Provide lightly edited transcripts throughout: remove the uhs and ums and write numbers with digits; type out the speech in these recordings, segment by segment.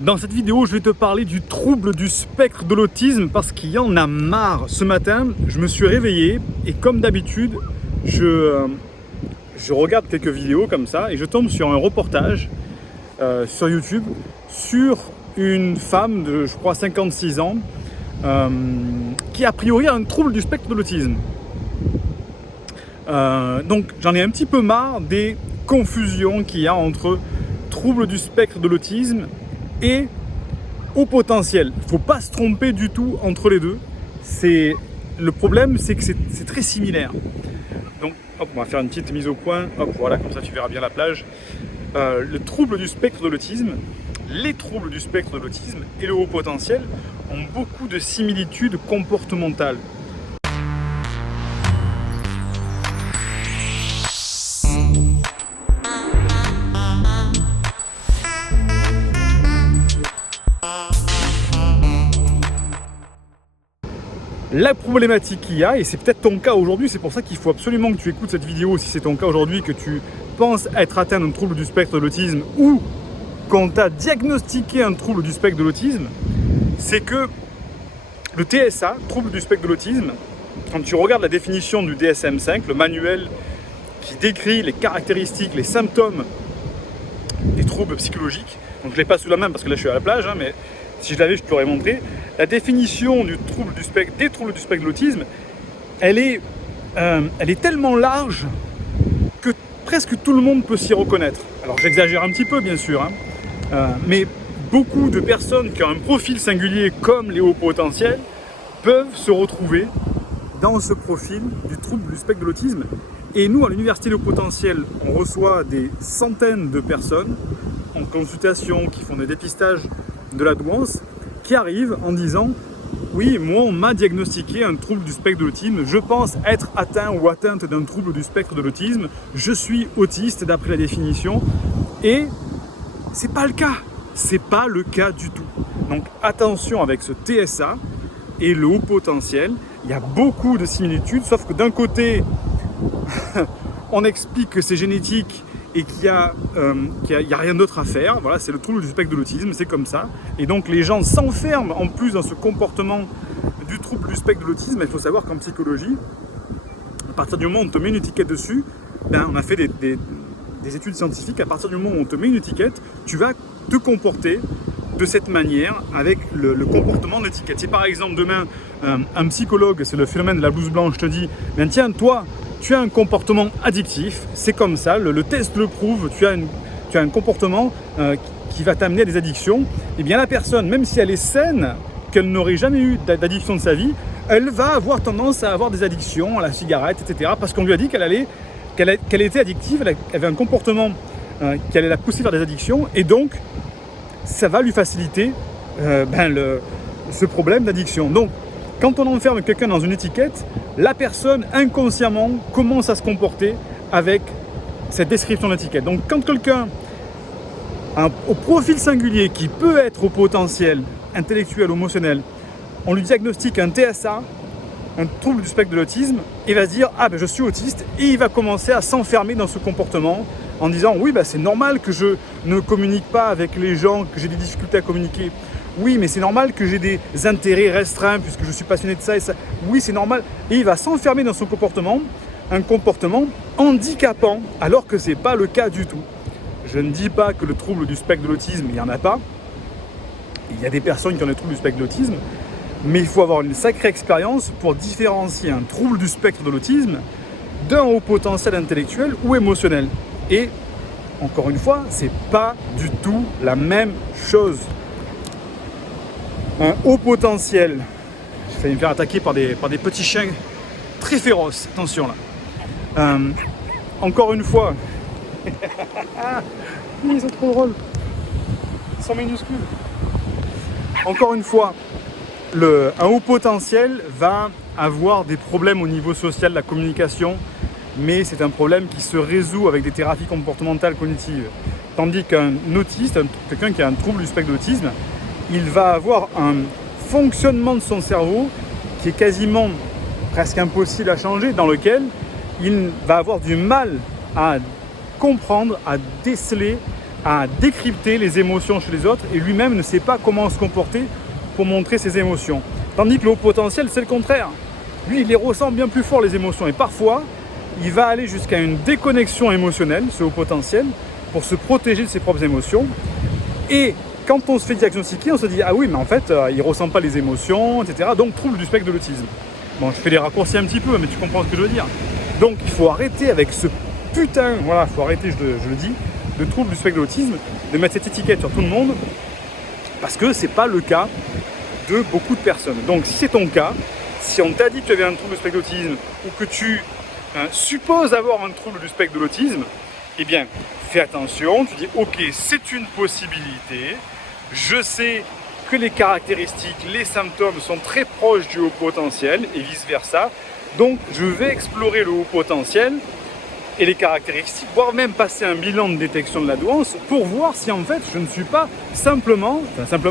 Dans cette vidéo, je vais te parler du trouble du spectre de l'autisme parce qu'il y en a marre. Ce matin, je me suis réveillé et comme d'habitude, je regarde quelques vidéos comme ça et je tombe sur un reportage sur YouTube sur une femme de, je crois, 56 ans qui a priori a un trouble du spectre de l'autisme. Donc j'en ai un petit peu marre des confusions qu'il y a entre trouble du spectre de l'autisme et haut potentiel. Il ne faut pas se tromper du tout entre les deux. Le problème, c'est que c'est très similaire. Donc, hop, on va faire une petite mise au point. Hop, voilà, comme ça tu verras bien la plage. Le trouble du spectre de l'autisme, les troubles du spectre de l'autisme et le haut potentiel ont beaucoup de similitudes comportementales. La problématique qu'il y a, et c'est peut-être ton cas aujourd'hui, c'est pour ça qu'il faut absolument que tu écoutes cette vidéo si c'est ton cas aujourd'hui, que tu penses être atteint d'un trouble du spectre de l'autisme ou qu'on t'a diagnostiqué un trouble du spectre de l'autisme, c'est que le TSA, trouble du spectre de l'autisme, quand tu regardes la définition du DSM-5, le manuel qui décrit les caractéristiques, les symptômes des troubles psychologiques, donc je ne l'ai pas sous la main parce que là je suis à la plage, mais si je l'avais, je te l'aurais montré. La définition des troubles du spectre de l'autisme, elle est tellement large que presque tout le monde peut s'y reconnaître. Alors j'exagère un petit peu, bien sûr, mais beaucoup de personnes qui ont un profil singulier comme les hauts potentiels peuvent se retrouver dans ce profil du trouble du spectre de l'autisme. Et nous, à l'Université Le Potentiel, on reçoit des centaines de personnes en consultation qui font des dépistages de la douance, qui arrivent en disant « Oui, moi on m'a diagnostiqué un trouble du spectre de l'autisme, je pense être atteint ou atteinte d'un trouble du spectre de l'autisme, je suis autiste d'après la définition. » Et c'est pas le cas, c'est pas le cas du tout. Donc attention avec ce TSA et le haut potentiel, il y a beaucoup de similitudes, sauf que d'un côté, on explique que c'est génétique et qu'il n'y a rien d'autre à faire. Voilà, c'est le trouble du spectre de l'autisme, c'est comme ça. Et donc les gens s'enferment en plus dans ce comportement du trouble du spectre de l'autisme. Il faut savoir qu'en psychologie, à partir du moment où on te met une étiquette dessus, on a fait des études scientifiques, à partir du moment où on te met une étiquette, tu vas te comporter de cette manière avec le comportement d'étiquette. Si par exemple demain, un psychologue, c'est le phénomène de la blouse blanche, te dit « Tiens, toi, tu as un comportement addictif, c'est comme ça, le test le prouve, tu as un comportement qui va t'amener à des addictions. » Et bien la personne, même si elle est saine, qu'elle n'aurait jamais eu d'addiction de sa vie, elle va avoir tendance à avoir des addictions à la cigarette, etc. Parce qu'on lui a dit qu'elle était addictive, elle avait un comportement qui allait la pousser vers des addictions, et donc ça va lui faciliter ce problème d'addiction. Donc, quand on enferme quelqu'un dans une étiquette, la personne inconsciemment commence à se comporter avec cette description d'étiquette. Donc quand quelqu'un au profil singulier qui peut être au potentiel intellectuel ou émotionnel, on lui diagnostique un TSA, un trouble du spectre de l'autisme, il va se dire « Ah ben je suis autiste » et il va commencer à s'enfermer dans ce comportement en disant « Oui, ben, c'est normal que je ne communique pas avec les gens, que j'ai des difficultés à communiquer. » Oui, mais c'est normal que j'ai des intérêts restreints puisque je suis passionné de ça et ça. Oui, c'est normal. Et il va s'enfermer dans son comportement, un comportement handicapant, alors que ce n'est pas le cas du tout. Je ne dis pas que le trouble du spectre de l'autisme, il n'y en a pas. Il y a des personnes qui ont des troubles du spectre de l'autisme, mais il faut avoir une sacrée expérience pour différencier un trouble du spectre de l'autisme d'un haut potentiel intellectuel ou émotionnel. Et, encore une fois, ce n'est pas du tout la même chose. Un haut potentiel, j'ai failli me faire attaquer par des petits chiens très féroces, attention là. Encore une fois, ils sont trop drôles, ils sont minuscules. Encore une fois, un haut potentiel va avoir des problèmes au niveau social, la communication, mais c'est un problème qui se résout avec des thérapies comportementales cognitives. Tandis qu'un autiste, quelqu'un qui a un trouble du spectre d'autisme, il va avoir un fonctionnement de son cerveau qui est quasiment presque impossible à changer, dans lequel il va avoir du mal à comprendre, à déceler, à décrypter les émotions chez les autres et lui-même ne sait pas comment se comporter pour montrer ses émotions. Tandis que le haut potentiel, c'est le contraire. Lui, il les ressent bien plus fort, les émotions. Et parfois, il va aller jusqu'à une déconnexion émotionnelle, ce haut potentiel, pour se protéger de ses propres émotions. Et quand on se fait diagnostiquer, on se dit « Ah oui, mais en fait, il ne ressent pas les émotions, etc. » Donc, trouble du spectre de l'autisme. Bon, je fais des raccourcis un petit peu, mais tu comprends ce que je veux dire. Donc, il faut arrêter avec ce putain, voilà, il faut arrêter, je le dis, de trouble du spectre de l'autisme, de mettre cette étiquette sur tout le monde, parce que ce n'est pas le cas de beaucoup de personnes. Donc, si c'est ton cas, si on t'a dit que tu avais un trouble du spectre de l'autisme, ou que tu supposes avoir un trouble du spectre de l'autisme, eh bien, fais attention, tu dis « Ok, c'est une possibilité, je sais que les caractéristiques, les symptômes sont très proches du haut potentiel et vice-versa, donc je vais explorer le haut potentiel et les caractéristiques, voire même passer un bilan de détection de la douance pour voir si en fait je ne suis pas simplement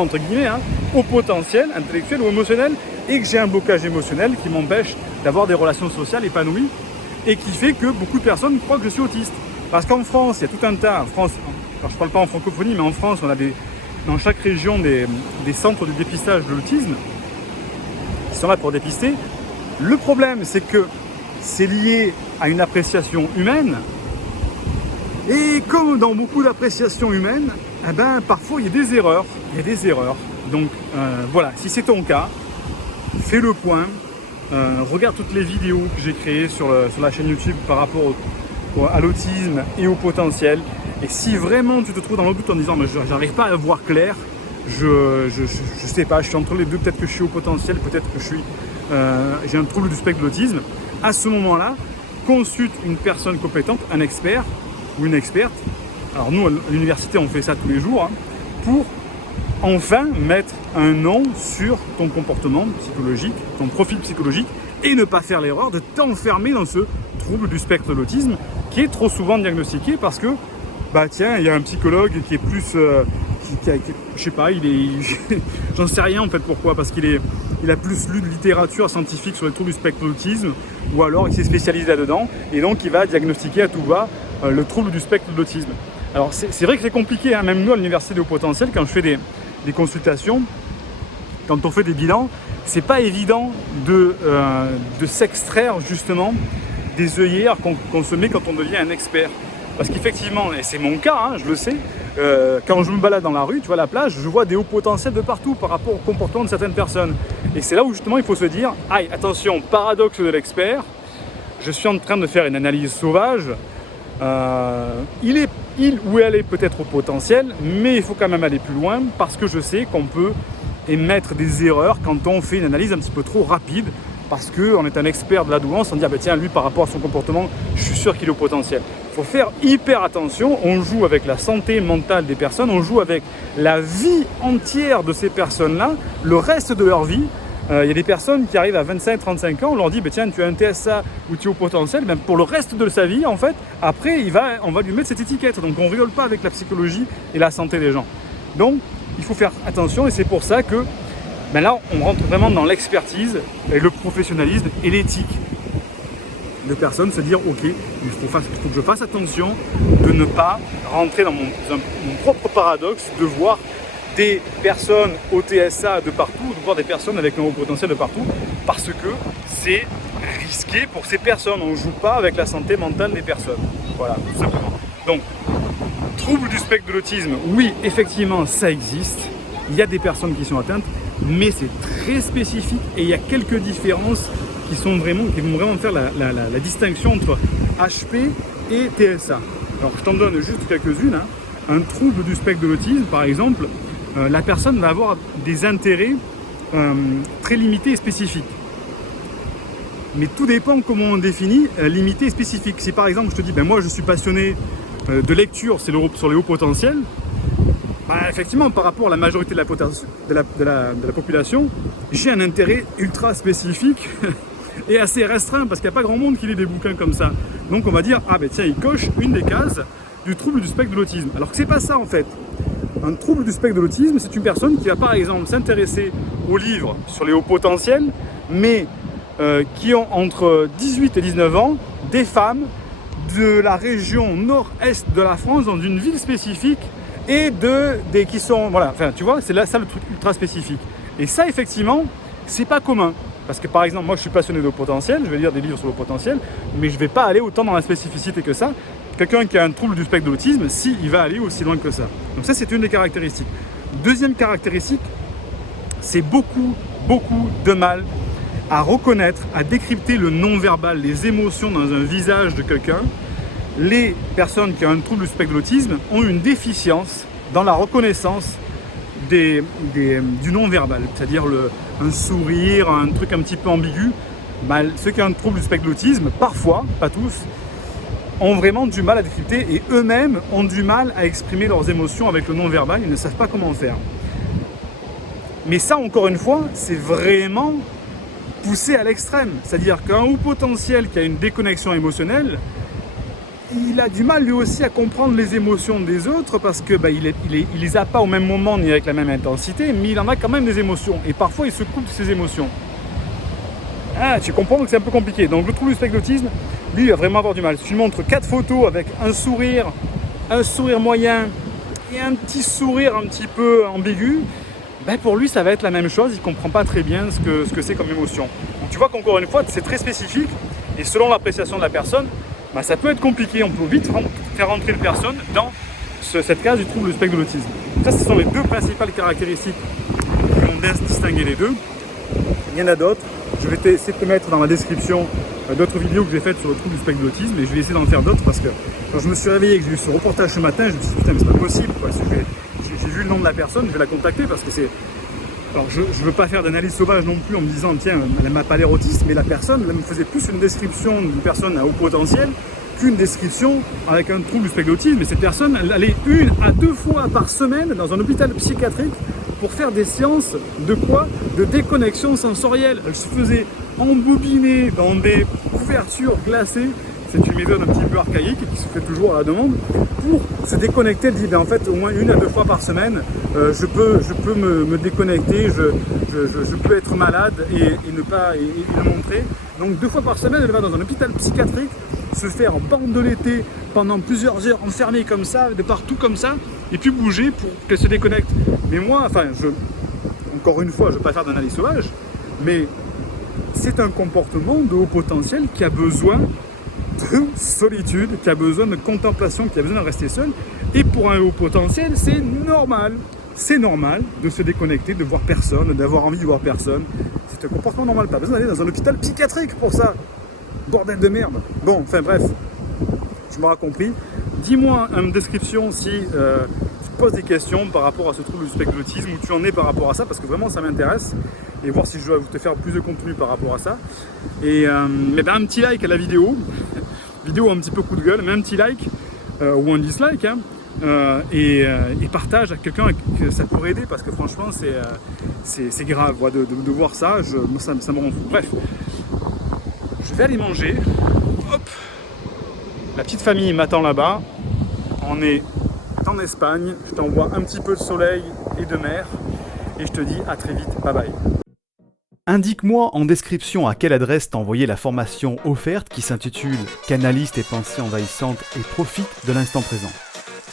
entre guillemets, haut potentiel, intellectuel ou émotionnel et que j'ai un blocage émotionnel qui m'empêche d'avoir des relations sociales épanouies et qui fait que beaucoup de personnes croient que je suis autiste. Parce qu'en France, il y a tout un tas, en France, alors je ne parle pas en francophonie, mais en France, on a dans chaque région des centres de dépistage de l'autisme qui sont là pour dépister. Le problème, c'est que c'est lié à une appréciation humaine. Et comme dans beaucoup d'appréciations humaines, eh ben, parfois il y a des erreurs. Donc voilà, si c'est ton cas, fais le point. Regarde toutes les vidéos que j'ai créées sur la chaîne YouTube par rapport à l'autisme et au potentiel. Et si vraiment tu te trouves dans le doute en disant mais j'arrive pas à voir clair, je sais pas, je suis entre les deux, peut-être que je suis au potentiel, peut-être que j'ai un trouble du spectre de l'autisme, à ce moment-là, consulte une personne compétente, un expert ou une experte. Alors nous, à l'université, on fait ça tous les jours, pour enfin mettre un nom sur ton comportement psychologique, ton profil psychologique, et ne pas faire l'erreur de t'enfermer dans ce trouble du spectre de l'autisme qui est trop souvent diagnostiqué parce que bah tiens, il y a un psychologue qui est plus je sais pas, j'en sais rien en fait pourquoi, parce qu'il a plus lu de littérature scientifique sur les troubles du spectre de l'autisme, ou alors il s'est spécialisé là-dedans et donc il va diagnostiquer à tout va le trouble du spectre de l'autisme. Alors c'est vrai que c'est compliqué, même nous à l'université de haut potentiel, quand je fais des consultations, quand on fait des bilans, c'est pas évident de s'extraire justement des œillères qu'on se met quand on devient un expert. Parce qu'effectivement, et c'est mon cas, je le sais, quand je me balade dans la rue, tu vois, à la plage, je vois des hauts potentiels de partout par rapport au comportement de certaines personnes. Et c'est là où justement il faut se dire, aïe, attention, paradoxe de l'expert, je suis en train de faire une analyse sauvage, il ou elle est peut-être au potentiel, mais il faut quand même aller plus loin parce que je sais qu'on peut émettre des erreurs quand on fait une analyse un petit peu trop rapide, parce qu'on est un expert de la douance, on dit ah ben tiens, lui par rapport à son comportement, je suis sûr qu'il est au potentiel. Il faut faire hyper attention, on joue avec la santé mentale des personnes, on joue avec la vie entière de ces personnes-là, le reste de leur vie. Il y a des personnes qui arrivent à 25-35 ans, on leur dit bah, tiens, tu as un TSA ou tu es au potentiel, ben, pour le reste de sa vie, en fait, après, on va lui mettre cette étiquette. Donc on ne rigole pas avec la psychologie et la santé des gens. Donc il faut faire attention et c'est pour ça que ben là, on rentre vraiment dans l'expertise et le professionnalisme et l'éthique de personnes, se dire ok, il faut que je fasse attention de ne pas rentrer dans mon propre paradoxe, de voir des personnes au TSA de partout, de voir des personnes avec un haut potentiel de partout, parce que c'est risqué pour ces personnes. On ne joue pas avec la santé mentale des personnes. Voilà, tout simplement. Donc, trouble du spectre de l'autisme, oui, effectivement, ça existe. Il y a des personnes qui sont atteintes, mais c'est très spécifique et il y a quelques différences qui vont vraiment faire la distinction entre HP et TSA. Alors, je t'en donne juste quelques-unes. Un trouble du spectre de l'autisme, par exemple, la personne va avoir des intérêts très limités et spécifiques. Mais tout dépend comment on définit limité et spécifique. Si par exemple je te dis, ben moi je suis passionné de lecture sur les hauts potentiels, ben, effectivement par rapport à la majorité de la population, j'ai un intérêt ultra spécifique et assez restreint parce qu'il n'y a pas grand monde qui lit des bouquins comme ça. Donc on va dire, ah ben tiens, il coche une des cases du trouble du spectre de l'autisme. Alors que c'est pas ça en fait. Un trouble du spectre de l'autisme, c'est une personne qui va par exemple s'intéresser aux livres sur les hauts potentiels, mais qui ont entre 18 et 19 ans, des femmes de la région nord-est de la France, dans une ville spécifique, et qui sont, voilà, enfin tu vois, c'est là ça le truc ultra spécifique. Et ça effectivement, c'est pas commun. Parce que par exemple, moi je suis passionné de haut potentiel, je vais lire des livres sur le potentiel, mais je ne vais pas aller autant dans la spécificité que ça. Quelqu'un qui a un trouble du spectre de l'autisme, il va aller aussi loin que ça. Donc ça, c'est une des caractéristiques. Deuxième caractéristique, c'est beaucoup de mal à reconnaître, à décrypter le non-verbal, les émotions dans un visage de quelqu'un. Les personnes qui ont un trouble du spectre de l'autisme ont une déficience dans la reconnaissance du non-verbal, c'est-à-dire un sourire, un truc un petit peu ambigu. Ceux qui ont un trouble du spectre de l'autisme, parfois, pas tous, ont vraiment du mal à décrypter et eux-mêmes ont du mal à exprimer leurs émotions avec le non-verbal, ils ne savent pas comment faire. Mais ça, encore une fois, c'est vraiment poussé à l'extrême. C'est-à-dire qu'un haut potentiel qui a une déconnexion émotionnelle, il a du mal lui aussi à comprendre les émotions des autres parce que il les a pas au même moment ni avec la même intensité, mais il en a quand même des émotions et parfois il se coupe de ses émotions. Tu comprends que c'est un peu compliqué. Donc le trouble du spectre de l'autisme, lui, il va vraiment avoir du mal. Si tu lui montres 4 photos avec un sourire moyen et un petit sourire un petit peu ambigu, pour lui ça va être la même chose, il ne comprend pas très bien ce que c'est comme émotion. Donc tu vois qu'encore une fois, c'est très spécifique et selon l'appréciation de la personne, ça peut être compliqué, on peut vite faire rentrer une personne dans cette case du trouble du spectre de l'autisme. Ça, ce sont les deux principales caractéristiques qui vont bien distinguer les deux. Il y en a d'autres. Je vais essayer de te mettre dans la description d'autres vidéos que j'ai faites sur le trouble du spectre de l'autisme et je vais essayer d'en faire d'autres parce que quand je me suis réveillé et que j'ai vu ce reportage ce matin, je me suis dit putain mais c'est pas possible quoi. J'ai vu le nom de la personne, je vais la contacter parce que c'est... Alors je ne veux pas faire d'analyse sauvage non plus en me disant tiens elle m'a pas l'air autiste, mais la personne elle me faisait plus une description d'une personne à haut potentiel qu'une description avec un trouble du spectre de l'autisme. Et cette personne elle allait 1 à 2 fois par semaine dans un hôpital psychiatrique pour faire des séances de quoi? De déconnexion sensorielle. Elle se faisait embobiner dans des couvertures glacées. C'est une méthode un petit peu archaïque qui se fait toujours à la demande pour se déconnecter. Elle dit en fait au moins 1 à 2 fois par semaine je peux me déconnecter, je peux être malade et le montrer. Donc 2 fois par semaine elle va dans un hôpital psychiatrique se faire bandeletter pendant plusieurs heures enfermée comme ça, de partout comme ça, et puis bouger pour qu'elle se déconnecte. Mais moi, encore une fois, je ne veux pas faire d'analyse sauvage, mais c'est un comportement de haut potentiel qui a besoin de solitude, qui a besoin de contemplation, qui a besoin de rester seul. Et pour un haut potentiel, c'est normal. C'est normal de se déconnecter, de voir personne, d'avoir envie de voir personne. C'est un comportement normal, pas besoin d'aller dans un hôpital psychiatrique pour ça. Bordel de merde. Bon, enfin bref, tu m'auras compris. Dis-moi en description si tu te poses des questions par rapport à ce trouble du spectre de l'autisme, où tu en es par rapport à ça, parce que vraiment ça m'intéresse, et voir si je dois te faire plus de contenu par rapport à ça. Et un petit like à la vidéo, vidéo un petit peu coup de gueule, mais un petit like ou un dislike, et partage à quelqu'un que ça pourrait aider, parce que franchement c'est grave de voir ça, ça me rend fou. Bref, je vais aller manger. Hop, la petite famille m'attend là-bas. On est en Espagne. Je t'envoie un petit peu de soleil et de mer. Et je te dis à très vite. Bye bye. Indique-moi en description à quelle adresse t'as envoyé la formation offerte qui s'intitule « Canalise tes pensées envahissantes et profite de l'instant présent ».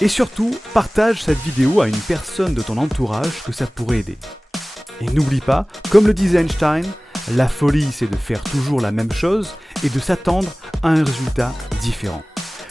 Et surtout, partage cette vidéo à une personne de ton entourage que ça pourrait aider. Et n'oublie pas, comme le disait Einstein, la folie c'est de faire toujours la même chose et de s'attendre à un résultat différent.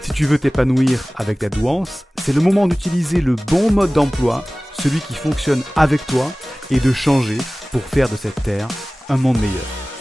Si tu veux t'épanouir avec ta douance, c'est le moment d'utiliser le bon mode d'emploi, celui qui fonctionne avec toi, et de changer pour faire de cette terre un monde meilleur.